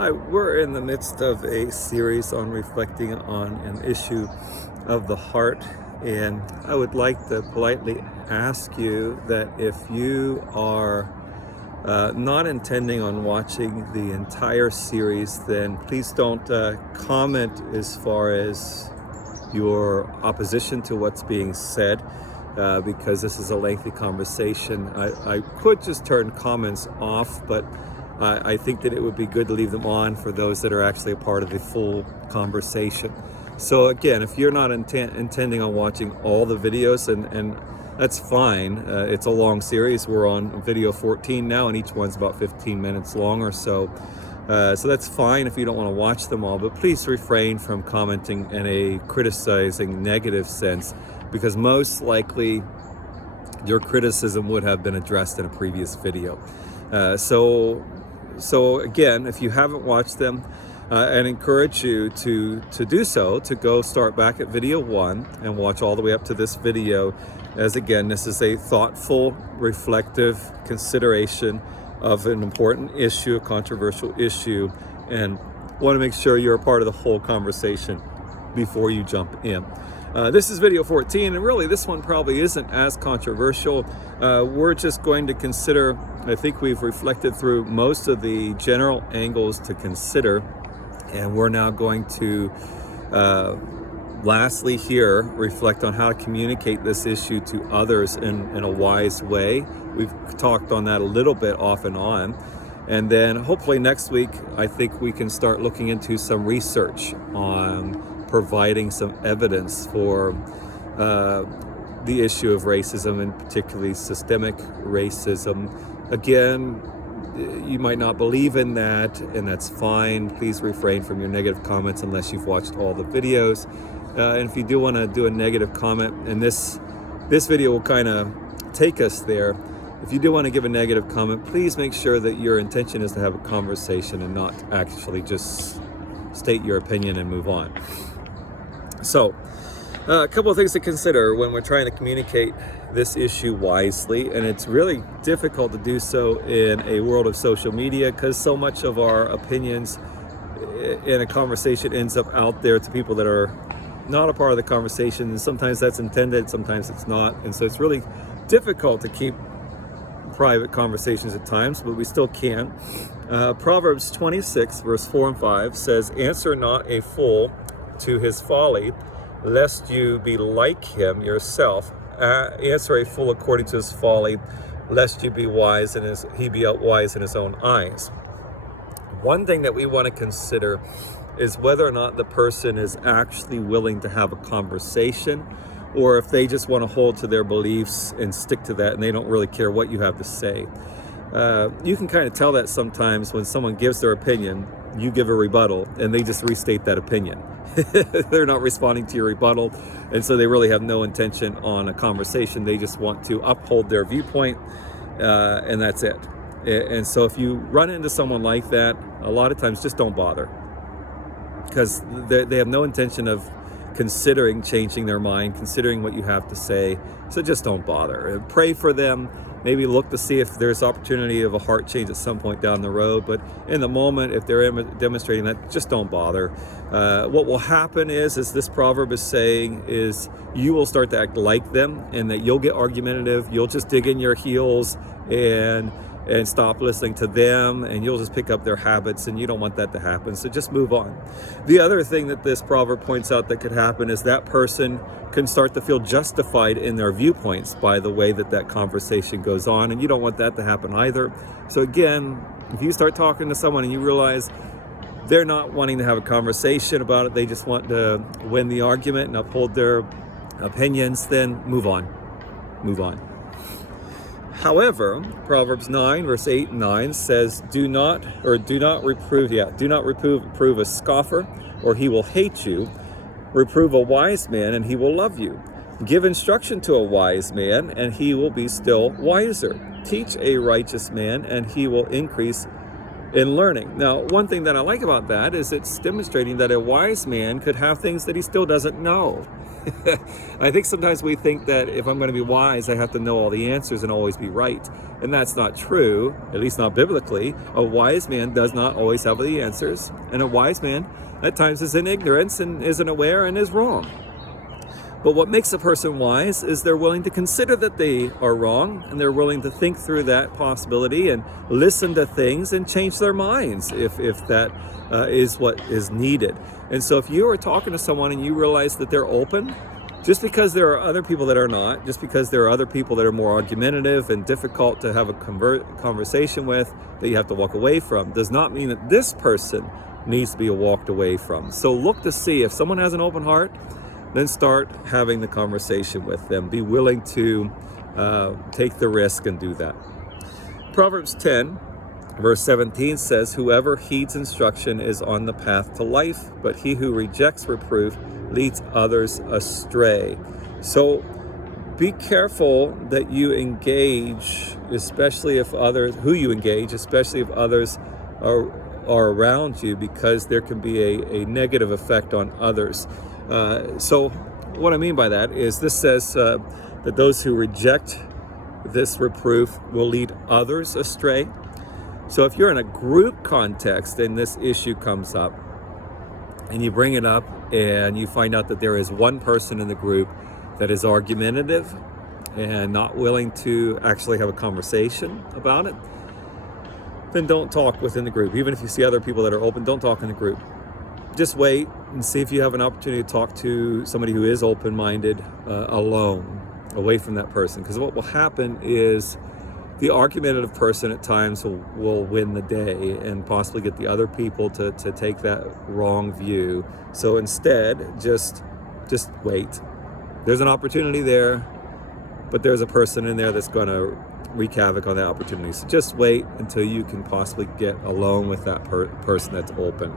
Hi, we're in the midst of a series on reflecting on an issue of the heart, and I would like to politely ask you that if you are not intending on watching the entire series, then please don't comment as far as your opposition to what's being said, because this is a lengthy conversation. I could just turn comments off, but I think that it would be good to leave them on for those that are actually a part of the full conversation. So again, if you're not intending on watching all the videos, and that's fine. It's a long series. We're on video 14 now, and each one's about 15 minutes long or so. So that's fine if you don't want to watch them all, but please refrain from commenting in a criticizing negative sense, because most likely your criticism would have been addressed in a previous video. So again, if you haven't watched them, I'd encourage you to do so, to go start back at video 1 and watch all the way up to this video, as again, this is a thoughtful, reflective consideration of an important issue, a controversial issue, and want to make sure you're a part of the whole conversation before you jump in. This is video 14, and really this one probably isn't as controversial. We're just going to consider, I think we've reflected through most of the general angles to consider, and we're now going to lastly here reflect on how to communicate this issue to others in a wise way. We've talked on that a little bit off and on. And then hopefully next week, I think we can start looking into some research on providing some evidence for the issue of racism, and particularly systemic racism. Again, you might not believe in that, and that's fine. Please refrain from your negative comments unless you've watched all the videos. And if you do want to do a negative comment, and this video will kind of take us there. If you do want to give a negative comment, please make sure that your intention is to have a conversation and not actually just state your opinion and move on. So, a couple of things to consider when we're trying to communicate this issue wisely, and it's really difficult to do so in a world of social media, because so much of our opinions in a conversation ends up out there to people that are not a part of the conversation, and sometimes that's intended, sometimes it's not, and so it's really difficult to keep private conversations at times, but we still can. Proverbs 26 verse 4 and 5 says, "Answer not a fool to his folly, lest you be like him yourself. Answer a fool according to his folly, lest you be wise and he be wise in his own eyes." One thing that we want to consider is whether or not the person is actually willing to have a conversation, or if they just want to hold to their beliefs and stick to that, and they don't really care what you have to say. You can kind of tell that sometimes when someone gives their opinion, you give a rebuttal, and they just restate that opinion. They're not responding to your rebuttal, and so they really have no intention on a conversation. They just want to uphold their viewpoint, and that's it. And so if you run into someone like that, a lot of times just don't bother, because they have no intention of considering changing their mind, considering what you have to say. So just don't bother. Pray for them. Maybe look to see if there's opportunity of a heart change at some point down the road. But in the moment, if they're demonstrating that, just don't bother. What will happen is, as this proverb is saying, is you will start to act like them, and that you'll get argumentative. You'll just dig in your heels and stop listening to them, and you'll just pick up their habits, and you don't want that to happen, so just move on. The other thing that this proverb points out that could happen is that person can start to feel justified in their viewpoints by the way that that conversation goes on, and you don't want that to happen either. So again, if you start talking to someone and you realize they're not wanting to have a conversation about it, they just want to win the argument and uphold their opinions, then move on. Move on. However, Proverbs 9 verse 8 and 9 says, do not reprove a scoffer, or he will hate you. Reprove a wise man, and he will love you. Give instruction to a wise man, and he will be still wiser. Teach a righteous man, and he will increase in learning. Now, one thing that I like about that is it's demonstrating that a wise man could have things that he still doesn't know. I think sometimes we think that if I'm going to be wise, I have to know all the answers and always be right. And that's not true, at least not biblically. A wise man does not always have the answers. And a wise man at times is in ignorance and isn't aware and is wrong. But what makes a person wise is they're willing to consider that they are wrong, and they're willing to think through that possibility and listen to things and change their minds if that is what is needed. And so if you are talking to someone and you realize that they're open, just because there are other people that are not, just because there are other people that are more argumentative and difficult to have a conversation with that you have to walk away from, does not mean that this person needs to be walked away from. So look to see if someone has an open heart, then start having the conversation with them. Be willing to take the risk and do that. Proverbs 10, verse 17 says, "Whoever heeds instruction is on the path to life, but he who rejects reproof leads others astray." So be careful that you engage, especially if others, who you engage, especially if others are around you, because there can be a negative effect on others. So what I mean by that is this says that those who reject this reproof will lead others astray. So if you're in a group context and this issue comes up and you bring it up and you find out that there is one person in the group that is argumentative and not willing to actually have a conversation about it, then don't talk within the group. Even if you see other people that are open, don't talk in the group. Just wait and see if you have an opportunity to talk to somebody who is open-minded alone, away from that person. Because what will happen is the argumentative person at times will win the day and possibly get the other people to take that wrong view. So instead, just wait. There's an opportunity there, but there's a person in there that's going to wreak havoc on that opportunity. So just wait until you can possibly get alone with that person that's open.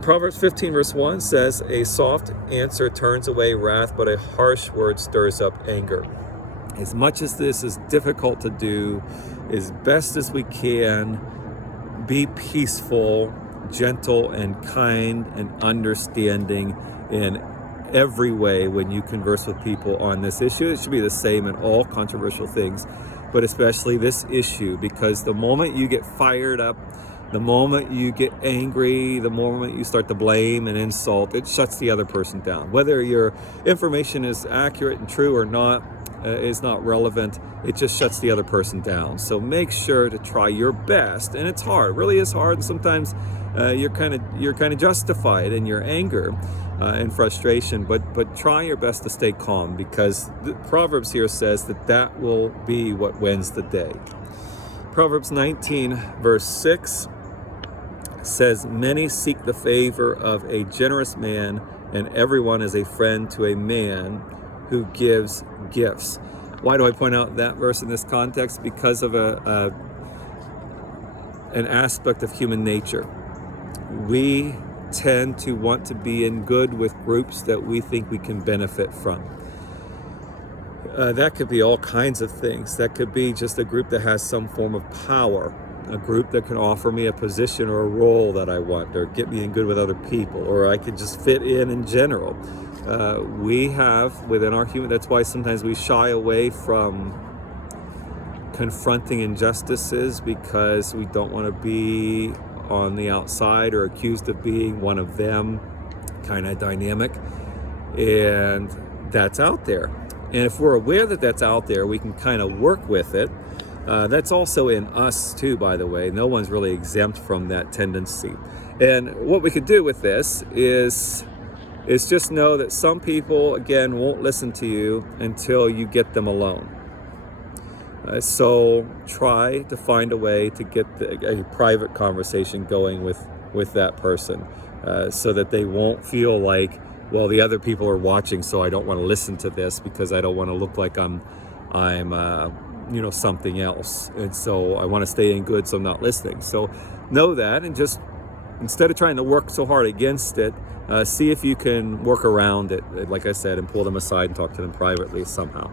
Proverbs 15 verse 1 says, "A soft answer turns away wrath, but a harsh word stirs up anger." As much as this is difficult to do, as best as we can, be peaceful, gentle, and kind, and understanding in every way when you converse with people on this issue. It should be the same in all controversial things, but especially this issue, because the moment you get fired up, the moment you get angry, the moment you start to blame and insult, it shuts the other person down. Whether your information is accurate and true or not is not relevant. It just shuts the other person down. So make sure to try your best, and it's hard. It really is hard. And sometimes you're kind of justified in your anger and frustration, but try your best to stay calm, because the Proverbs here says that will be what wins the day. Proverbs 19 verse 6 says, "Many seek the favor of a generous man, and everyone is a friend to a man who gives gifts." Why do I point out that verse in this context? Because of an aspect of human nature. We tend to want to be in good with groups that we think we can benefit from. That could be all kinds of things. That could be just a group that has some form of power, a group that can offer me a position or a role that I want, or get me in good with other people, or I could just fit in general. We have within our human, that's why sometimes we shy away from confronting injustices, because we don't want to be on the outside or accused of being one of them kind of dynamic. And that's out there. And if we're aware that that's out there, we can kind of work with it. That's also in us too, by the way. No one's really exempt from that tendency. And what we could do with this is just know that some people, again, won't listen to you until you get them alone. So try to find a way to get a private conversation going with that person, so that they won't feel like, well, the other people are watching, so I don't want to listen to this because I don't want to look like I'm something else, and so I want to stay in good, so I'm not listening. So know that, and just instead of trying to work so hard against it, see if you can work around it, like I said, and pull them aside and talk to them privately somehow.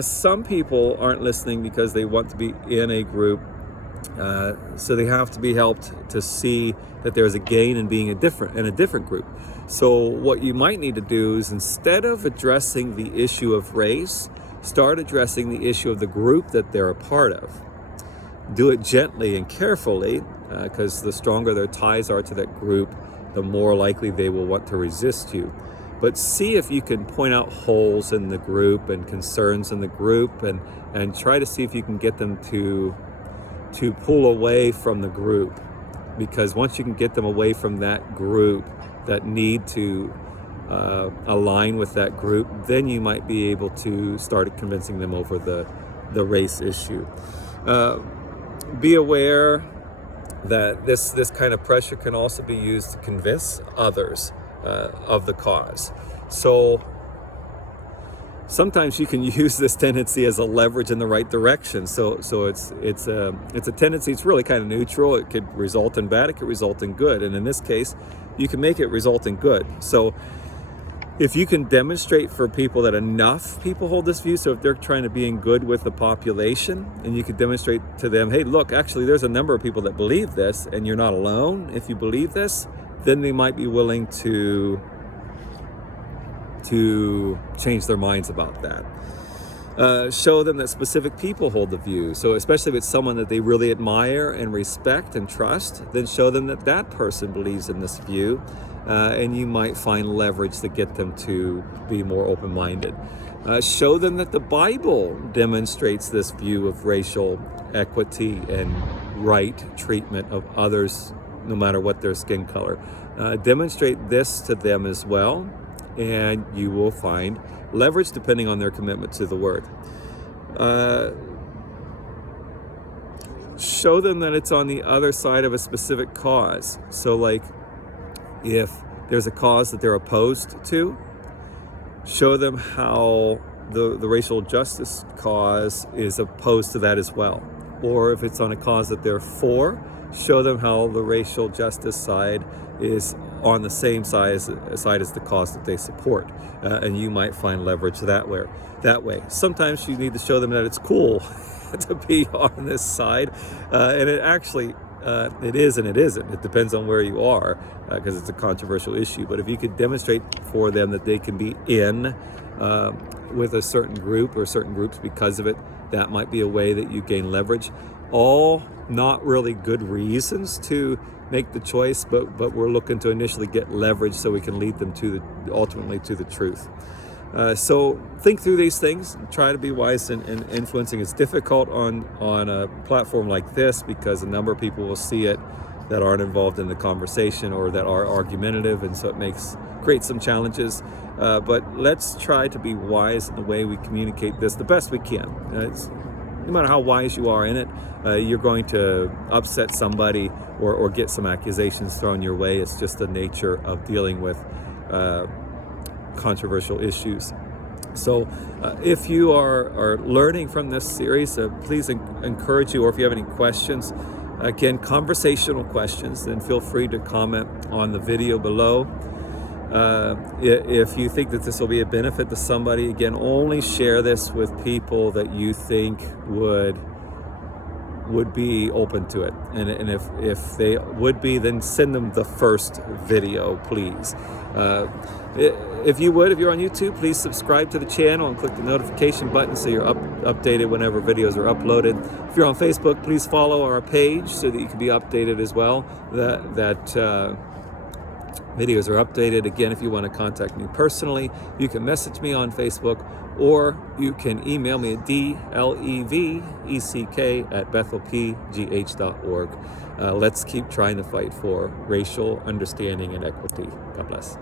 Some people aren't listening because they want to be in a group So they have to be helped to see that there's a gain in being in a different group. So what you might need to do is, instead of addressing the issue of race, start addressing the issue of the group that they're a part of. Do it gently and carefully, because the stronger their ties are to that group, the more likely they will want to resist you. But see if you can point out holes in the group and concerns in the group, and try to see if you can get them to pull away from the group. Because once you can get them away from that group, that need to align with that group, then you might be able to start convincing them over the race issue. Be aware that this kind of pressure can also be used to convince others of the cause. So sometimes you can use this tendency as a leverage in the right direction. So it's a tendency. It's really kind of neutral. It could result in bad. It could result in good. And in this case, you can make it result in good. So if you can demonstrate for people that enough people hold this view, so if they're trying to be in good with the population, and you can demonstrate to them, hey, look, actually there's a number of people that believe this, and you're not alone if you believe this, then they might be willing to change their minds about that. Show them that specific people hold the view. So especially if it's someone that they really admire and respect and trust, then show them that that person believes in this view, and you might find leverage to get them to be more open-minded. Show them that the Bible demonstrates this view of racial equity and right treatment of others, no matter what their skin color. Demonstrate this to them as well, and you will find leverage depending on their commitment to the word. Show them that it's on the other side of a specific cause. So like if there's a cause that they're opposed to, show them how the racial justice cause is opposed to that as well. Or if it's on a cause that they're for, show them how the racial justice side is on the same side as the cause that they support, and you might find leverage that way. Sometimes you need to show them that it's cool to be on this side, and it actually it is and it isn't. It depends on where you are, because it's a controversial issue. But if you could demonstrate for them that they can be in with a certain group or certain groups because of it, that might be a way that you gain leverage. All not really good reasons to make the choice, but we're looking to initially get leverage so we can lead them ultimately to the truth. So think through these things, try to be wise in influencing. It's difficult on a platform like this because a number of people will see it that aren't involved in the conversation or that are argumentative, and so it creates some challenges. But let's try to be wise in the way we communicate this the best we can. No matter how wise you are in it, you're going to upset somebody or get some accusations thrown your way. It's just the nature of dealing with controversial issues. So if you are learning from this series, please encourage you, or if you have any questions, again, conversational questions, then feel free to comment on the video below. If you think that this will be a benefit to somebody, again, only share this with people that you think would be open to it. And if they would be, then send them the first video, please. If you're on YouTube, please subscribe to the channel and click the notification button so you're updated whenever videos are uploaded. If you're on Facebook, please follow our page so that you can be updated as well. That videos are updated. Again, if you want to contact me personally, you can message me on Facebook, or you can email me at dleveck@bethelpgh.org. Let's keep trying to fight for racial understanding and equity. God bless.